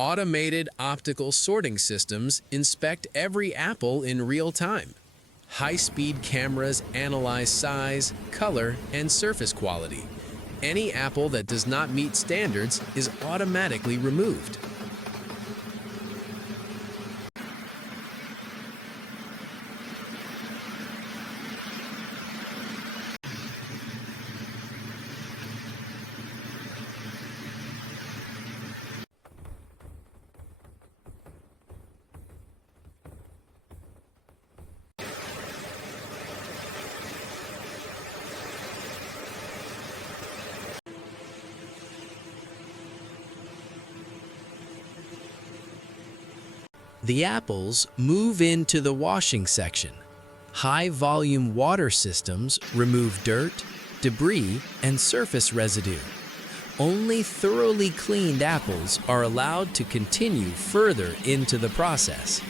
Automated optical sorting systems inspect every apple in real time. High-speed cameras analyze size, color, and surface quality. Any apple that does not meet standards is automatically removed. The apples move into the washing section. High-volume water systems remove dirt, debris, and surface residue. Only thoroughly cleaned apples are allowed to continue further into the process.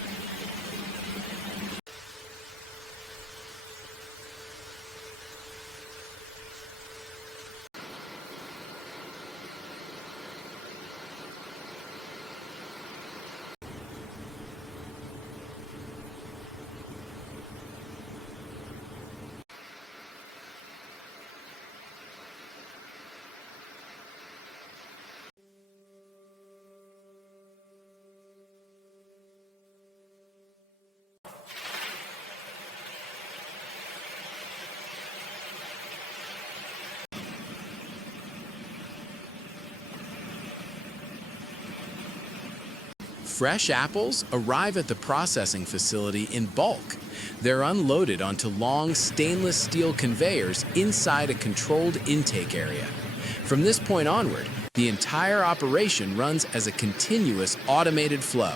Fresh apples arrive at the processing facility in bulk. They're unloaded onto long stainless steel conveyors inside a controlled intake area. From this point onward, the entire operation runs as a continuous automated flow.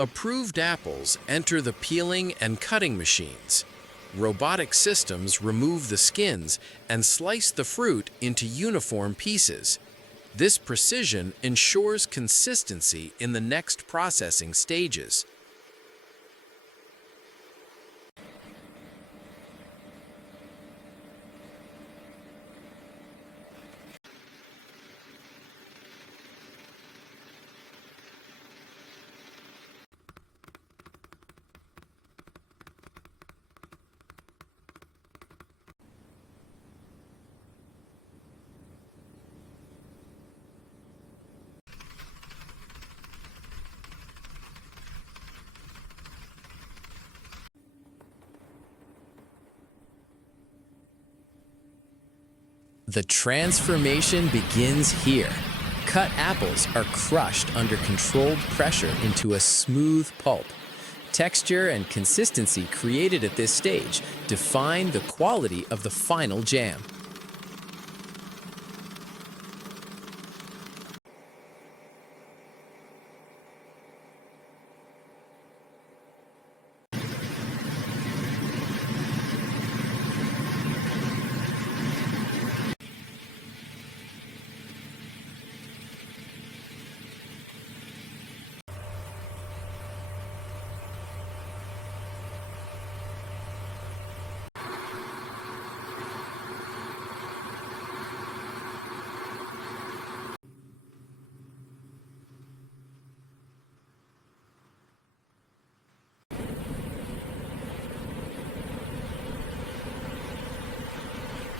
Approved apples enter the peeling and cutting machines. Robotic systems remove the skins and slice the fruit into uniform pieces. This precision ensures consistency in the next processing stages. The transformation begins here. Cut apples are crushed under controlled pressure into a smooth pulp. Texture and consistency created at this stage define the quality of the final jam.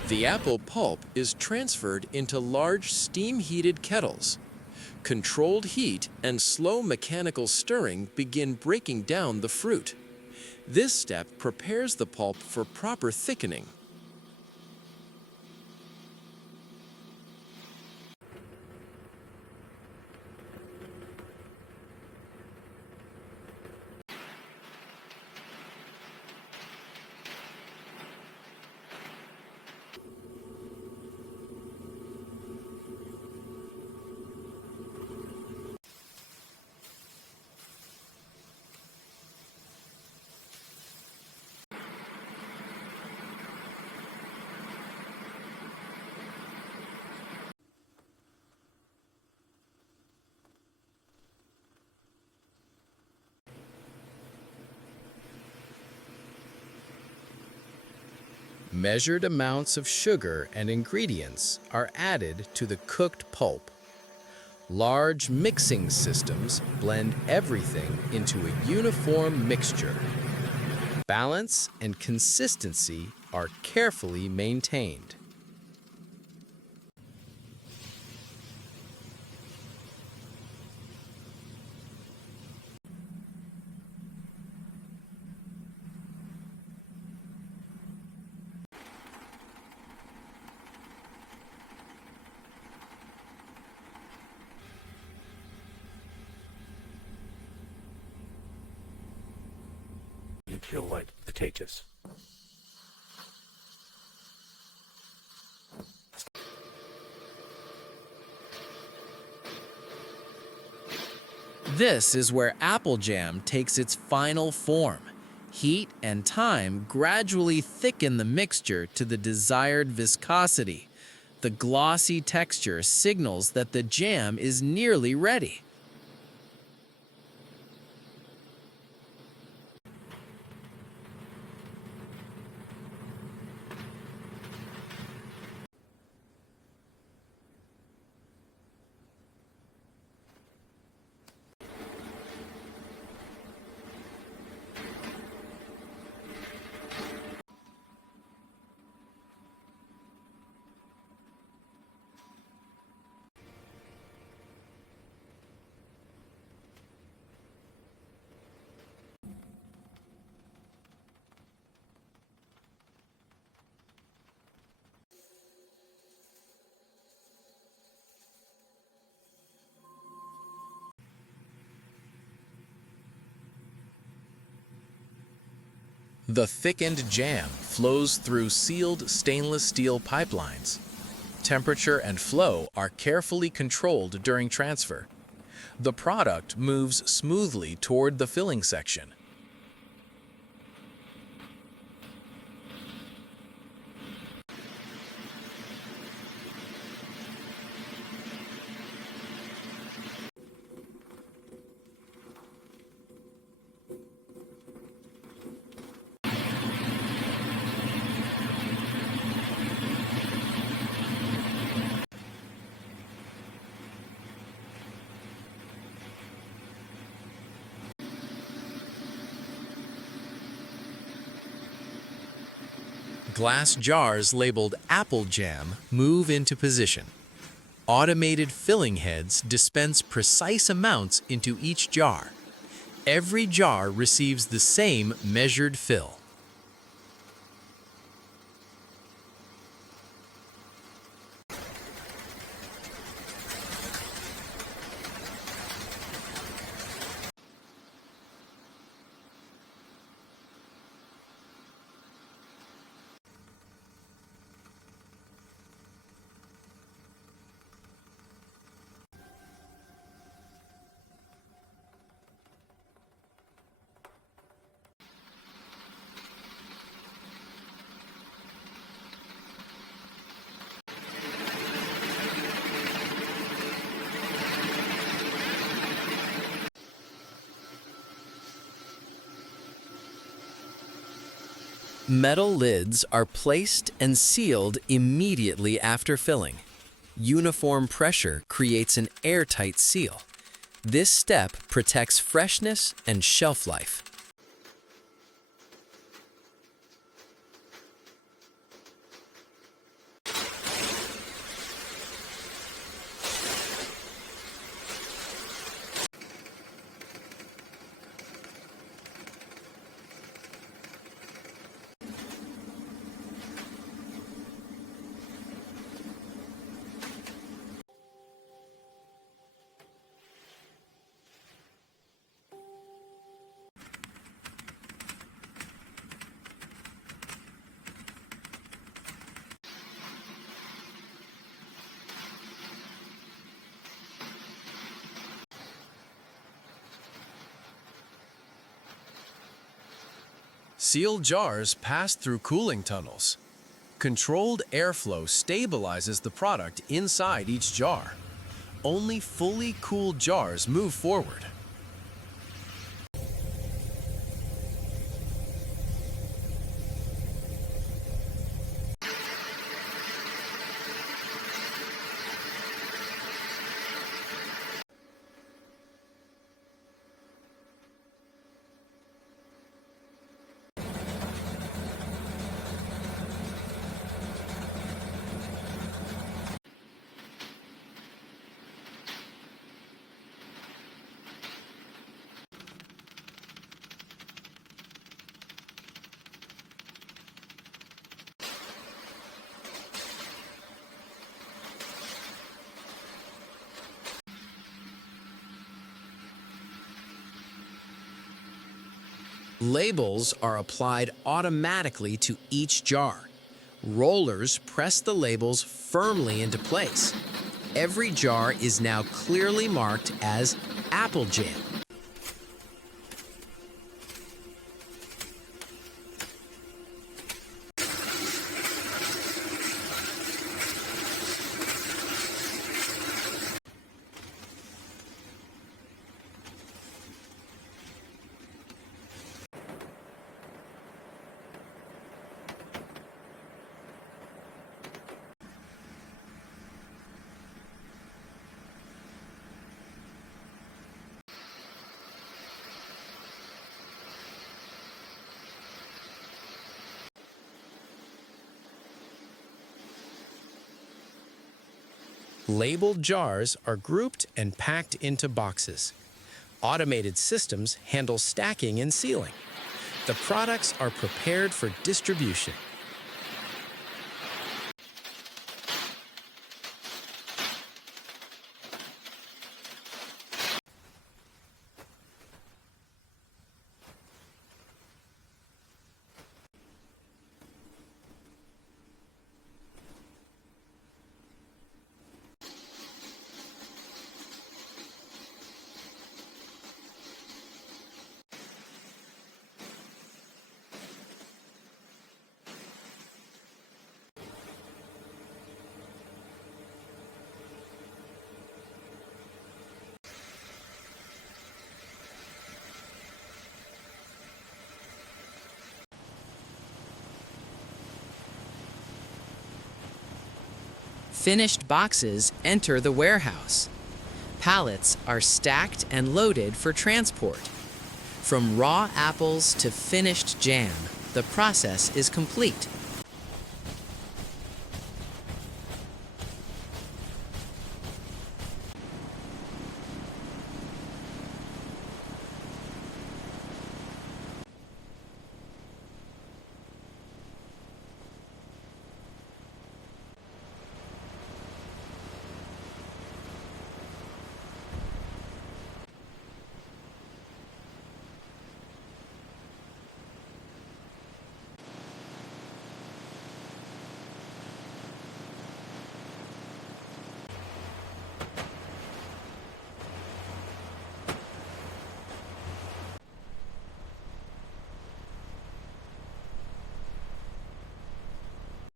The apple pulp is transferred into large steam-heated kettles. Controlled heat and slow mechanical stirring begin breaking down the fruit. This step prepares the pulp for proper thickening. Measured amounts of sugar and ingredients are added to the cooked pulp. Large mixing systems blend everything into a uniform mixture. Balance and consistency are carefully maintained. You feel like potatoes. This is where apple jam takes its final form. Heat and time gradually thicken the mixture to the desired viscosity. The glossy texture signals that the jam is nearly ready. The thickened jam flows through sealed stainless steel pipelines. Temperature and flow are carefully controlled during transfer. The product moves smoothly toward the filling section. Glass jars labeled apple jam move into position. Automated filling heads dispense precise amounts into each jar. Every jar receives the same measured fill. Metal lids are placed and sealed immediately after filling. Uniform pressure creates an airtight seal. This step protects freshness and shelf life. Sealed jars pass through cooling tunnels. Controlled airflow stabilizes the product inside each jar. Only fully cooled jars move forward. Labels are applied automatically to each jar. Rollers press the labels firmly into place. Every jar is now clearly marked as apple jam. Labeled jars are grouped and packed into boxes. Automated systems handle stacking and sealing. The products are prepared for distribution. Finished boxes enter the warehouse. Pallets are stacked and loaded for transport. From raw apples to finished jam, the process is complete.